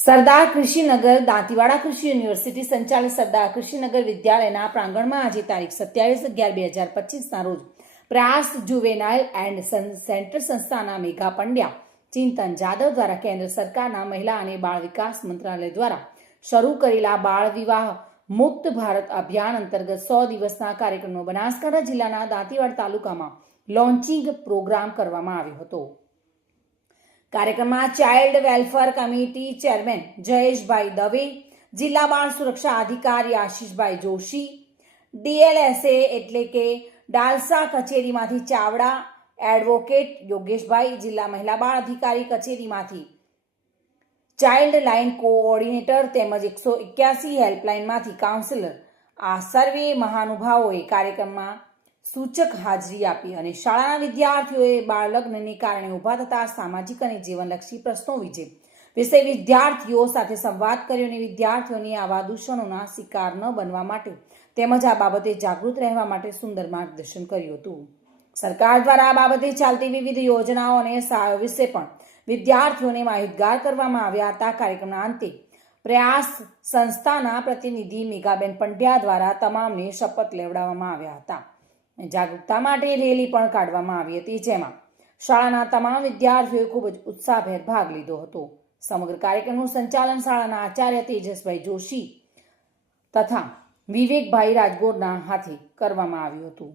સરદાર કૃષિનગર દાંતીવાડા કૃષિ યુનિવર્સિટી સંચાલિત સરદાર કૃષિનગર વિદ્યાલયના પ્રાંગણમાં આજે તારીખ 27/11/2025ના રોજ પ્રયાસ જુવેનાઇલ એન્ડ સેન્ટર સંસ્થાના મેઘા પંડ્યા ચિંતન જાદવ દ્વારા કેન્દ્ર સરકારના મહિલા અને બાળ વિકાસ મંત્રાલય દ્વારા શરૂ કરેલા બાળ વિવાહ મુક્ત ભારત અભિયાન અંતર્ગત 100 દિવસના કાર્યક્રમનો બનાસકાંઠા જિલ્લાના દાંતીવાડા તાલુકામાં લોન્ચિંગ પ્રોગ્રામ કરવામાં આવ્યો હતો। કાર્યક્રમમાં child welfare committee chairman Jayeshbhai Dave, જિલ્લા બાળ સુરક્ષા અધિકારી આશીષભાઈ જોશી, ડીએલએસએ એટલે કે ડાલસા કચેરીમાંથી ચાવડા એડવોકેટ યોગેશભાઈ, જિલ્લા મહિલા બાળ અધિકારી કચેરીમાંથી ચાઇલ્ડ લાઇન કોઓર્ડિનેટર તેમજ 181 હેલ્પલાઇનમાંથી કાઉન્સિલર આ સર્વે મહાનુભાવોએ કાર્યક્રમમાં સૂચક હાજરી આપી અને શાળાના વિદ્યાર્થીઓએ બાળ લગ્નને કારણે ઊભા થતા સામાજિક અને જીવનલક્ષી પ્રશ્નો વિશે વિદ્યાર્થીઓ સાથે સંવાદ કર્યો અને વિદ્યાર્થીઓને આવા દૂષણોના શિકાર ન બનવા માટે તેમજ આ બાબતે જાગૃત રહેવા માટે સુંદર માર્ગદર્શન કર્યું હતું। સરકાર દ્વારા આ બાબતે ચાલતી વિવિધ યોજનાઓ અને સહાયો વિશે પણ વિદ્યાર્થીઓને માહિતગાર કરવામાં આવ્યા હતા। કાર્યક્રમના અંતે પ્રયાસ સંસ્થાના પ્રતિનિધિ મેઘાબેન પંડ્યા દ્વારા તમામને શપથ લેવડાવવામાં આવ્યા હતા। જાગૃતતા માટે રેલી પણ કાઢવામાં આવી હતી, જેમાં શાળાના તમામ વિદ્યાર્થીઓએ ખૂબ જ ઉત્સાહભેર ભાગ લીધો હતો। સમગ્ર કાર્યક્રમનું સંચાલન શાળાના આચાર્ય તેજસભાઈ જોશી તથા વિવેકભાઈ રાજગોરના હાથે કરવામાં આવ્યું હતું।